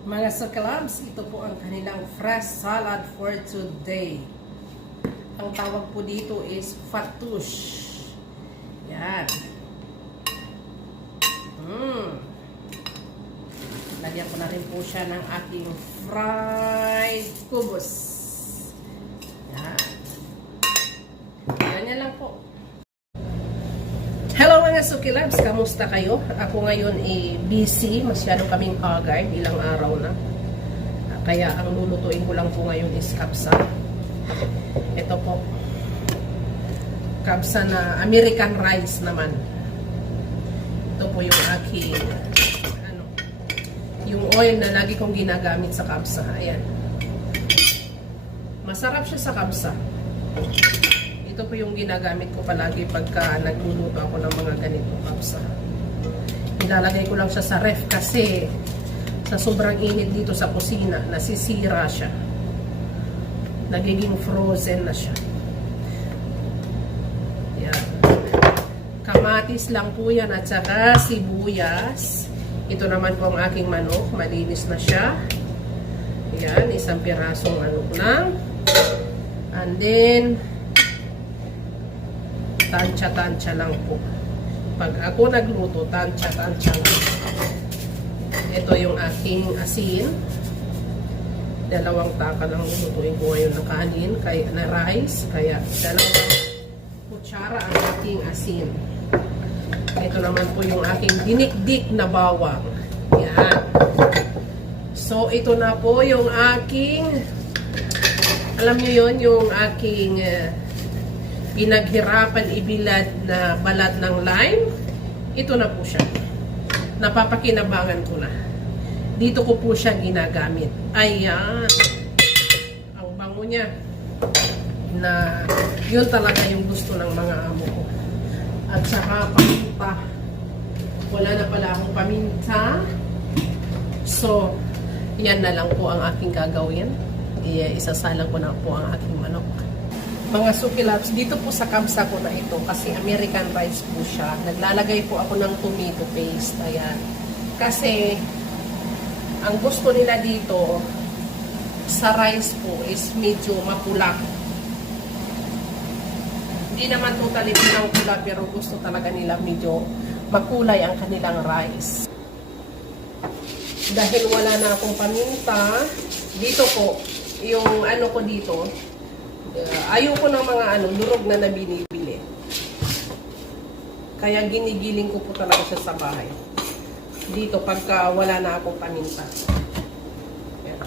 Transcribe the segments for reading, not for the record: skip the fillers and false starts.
Mga sakalabs, ito po ang kanilang fresh salad for today. Ang tawag po dito is fattoush. Yan. Lagyan ko na rin po siya ng ating fried kubos. Yan. Ganyan lang po. Hello mga Sukilabs, kamusta kayo? Ako ngayon busy, masyado kaming haggard, ilang araw na. Kaya ang lulutuin ko lang po ngayon is kapsa. Ito po, kapsa na American rice naman. Ito po yung aking, yung oil na lagi kong ginagamit sa kapsa. Ayan. Masarap siya sa kapsa. Ito po yung ginagamit ko palagi pagka nagluluto ako ng mga ganito kapsa. Nilalagay ko lang siya sa ref kasi sa sobrang init dito sa kusina, nasisira siya. Nagiging frozen na siya. Yan. Kamatis lang po yan at saka sibuyas. Ito naman po ang aking manok. Malinis na siya. Yan, isang pirasong manok lang. And then tansya-tansya lang po. Pag ako nagluto, tansya-tansya lang. Ito yung aking asin. Dalawang taka lang lutuin ko ngayon na kanin, na rice. Kaya dalawang kutsara ang aking asin. Ito naman po yung aking dinikdik na bawang. Yan. So, ito na po yung aking, alam nyo yun, yung aking pinaghirapan ibilad na balat ng lime. Ito na po siya. Napapakinabangan ko na. Dito ko po siya ginagamit. Ayan. Ang bango niya. Na yun talaga yung gusto ng mga amo ko. At saka paminta. Wala na pala akong paminta. So, yan na lang po ang aking gagawin. Isasalang ko na po ang aking manok. Mga Sukilabs, dito po sa kapsa ko na ito, kasi American rice po siya, naglalagay po ako ng tomato paste. Ayan. Kasi, ang gusto nila dito, sa rice po, is medyo mapula. Hindi naman totally pinang pula, pero gusto talaga nila medyo makulay ang kanilang rice. Dahil wala na akong paminta, dito po, yung ano ko dito, ayoko ng mga durog na binibili. Kaya ginigiling ko po talaga siya sa bahay. Dito pagka wala na akong paminta. Ayan.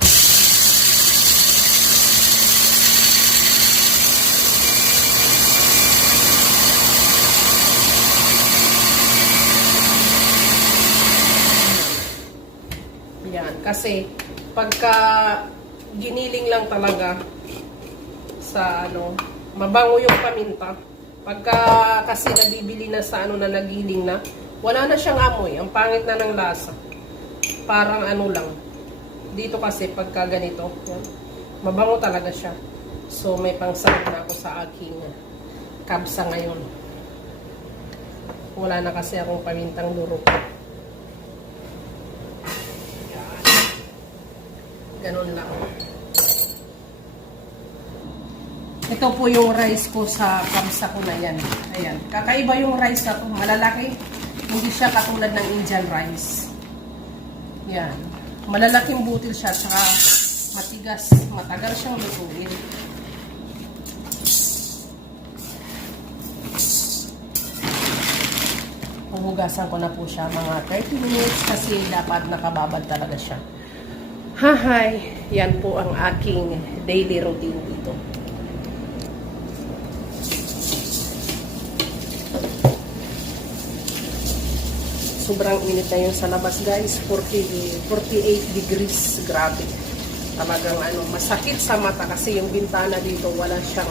Yan, kasi pagka giniling lang talaga sa mabango yung paminta. Pagka kasi nabibili na sa na nagiling na, wala na siyang amoy. Ang pangit na ng lasa. Parang lang. Dito kasi pagka ganito, yan, mabango talaga siya. So may pangsahog na ako sa aking kapsa ngayon. Wala na kasi akong pamintang durog. Ganun lang. Ito po yung rice ko sa kapsa ko na yan. Ayan. Kakaiba yung rice na ito. Malalaki. Hindi siya katulad ng Indian rice. Yan. Malalaking butil siya. Tsaka matigas. Matagal siyang lutuin. Huhugasan ko na po siya mga 30 minutes kasi dapat nakababad talaga siya. Hahay. Yan po ang aking daily routine dito. Sobrang init na yun sa labas guys, 48 degrees, grabe. Talagang masakit sa mata kasi yung bintana dito wala siyang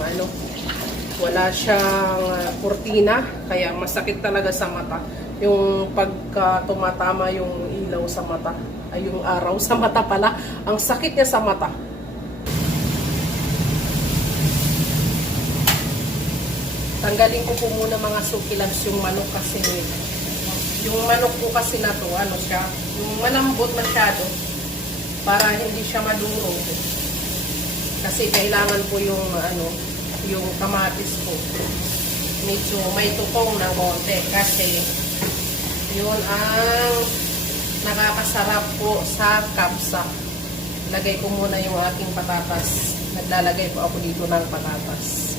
wala siyang kurtina, kaya masakit talaga sa mata. Yung pagka tumatama yung ilaw sa mata, ay yung araw sa mata pala, ang sakit niya sa mata. Tanggalin ko po muna mga Sukilabs yung manok kasi yung manok po kasi na to, siya, yung malambot masyado. para hindi siya madurog. Kasi kailangan po yung yung kamatis po medyo may tutong ng konti kasi yun ang nakakasarap po sa kapsa. Lagay ko muna yung aking patatas. Naglalagay po ako dito ng patatas.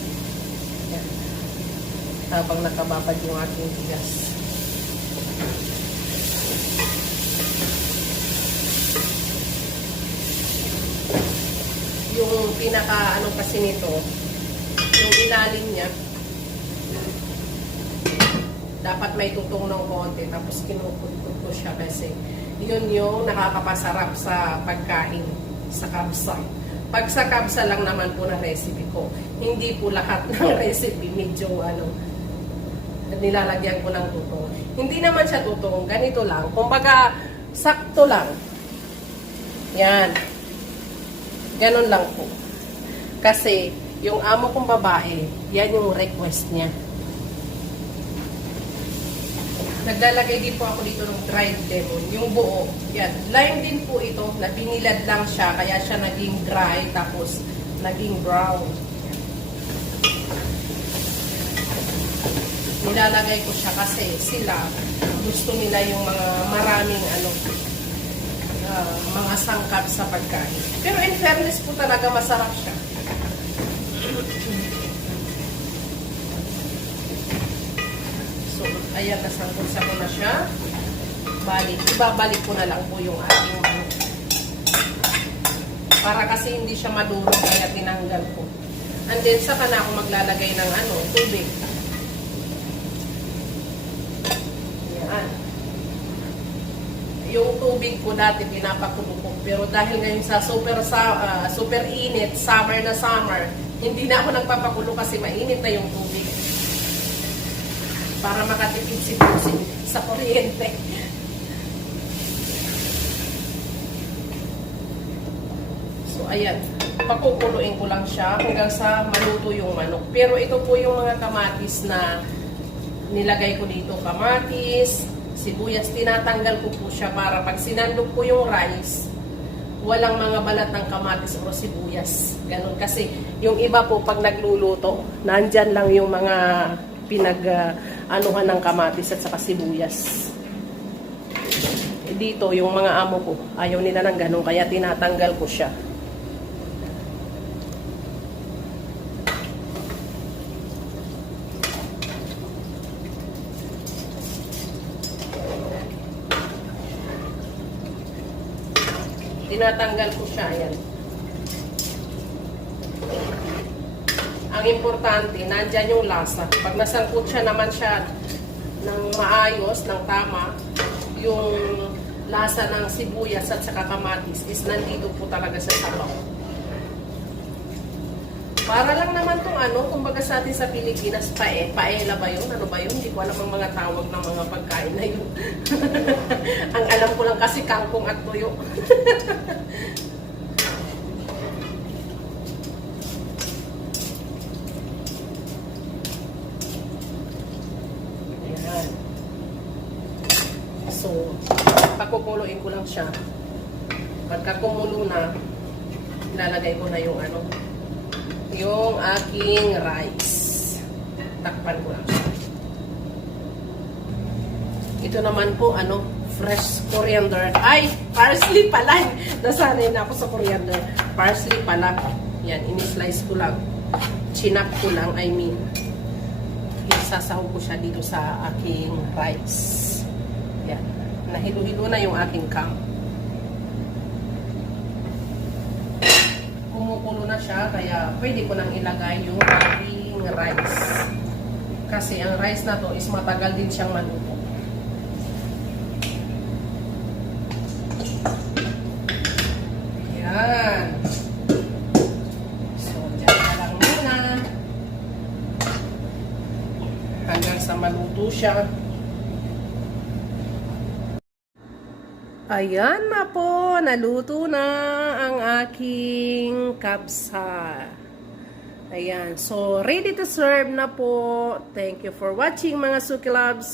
Yan. Habang nakababad yung aking bigas. Yung pinaka kasi nito, yung ilalim niya, dapat may tutong ng konti, tapos kinukudkod ko siya kasi yun yung nakakapasarap sa pagkain, sa kapsa. Pag sa kapsa lang naman po na recipe ko, hindi po lahat ng recipe medyo nilalagyan ko ng tutong. Hindi naman siya tutong, ganito lang. Kumbaga, sakto lang. Yan. Ganon lang po. Kasi, yung amo kong babae, yan yung request niya. Naglalagay din po ako dito ng dried lemon. Yung buo, yan. Lime din po ito, na binilad lang siya, kaya siya naging dry, tapos naging brown. Nilalagay ko siya kasi sila, gusto nila yung mga maraming mga sangkap sa pagkain. Pero in fairness po talaga masarap siya. So, ayan, nasangkot ko na siya. Ibabalik ko na lang po yung ating manok. Para kasi hindi siya madurog, kaya tinanggal ko. And then, saka na ako maglalagay ng tubig. Yan. Yung tubig ko dati pinapakulo ko. Pero dahil ngayon sa super init, summer na summer, hindi na ako nagpapakulo kasi mainit na yung tubig. Para makatipid si Pusin sa kuryente. So, ayan. Pakukuluin ko lang siya hanggang sa maluto yung manok. Pero ito po yung mga kamatis na nilagay ko dito. Kamatis, sibuyas, tinatanggal ko po siya para pag sinandok ko yung rice, walang mga balat ng kamatis o sibuyas. Ganun kasi yung iba po pag nagluluto, nandyan lang yung mga pinag-anuhan ng kamatis at saka sibuyas. Dito, yung mga amo ko, ayaw nila ng ganun, kaya tinatanggal ko siya. Tinatanggal ko siya, ayan. Ang importante, nandyan yung lasa. Pag nasangkot siya naman siya ng maayos, ng tama, yung lasa ng sibuyas at saka kamatis is nandito po talaga sa sabaw. Para lang naman itong kumbaga sa atin sa Pilipinas, paella ba yun? Ano ba yun? Hindi ko alam ang mga tawag ng mga pagkain na yun. Ang alam ko lang kasi kangkong at tuyo. Ayan. So, pakukuluin ko lang siya. Pagka kumulo na, ilalagay ko na yung yung aking rice. Takpan ko lang siya. Ito naman po, fresh coriander. Ay, parsley pala. Nasanay na ako sa coriander. Parsley pala. Yan, ini-slice ko lang. Chinap ko lang, I mean. Isasahog ko siya dito sa aking rice. Yan. Nahilo-hilo na yung aking kam. Kumukulo na siya, kaya pwede ko nang ilagay yung aking rice. Kasi ang rice na to is matagal din siyang maluto. Ayan. So, dyan na lang muna. Hanggang sa maluto siya. Ayan na po, naluto na ang aking kapsa. Ayan, so ready to serve na po. Thank you for watching mga Suki Loves.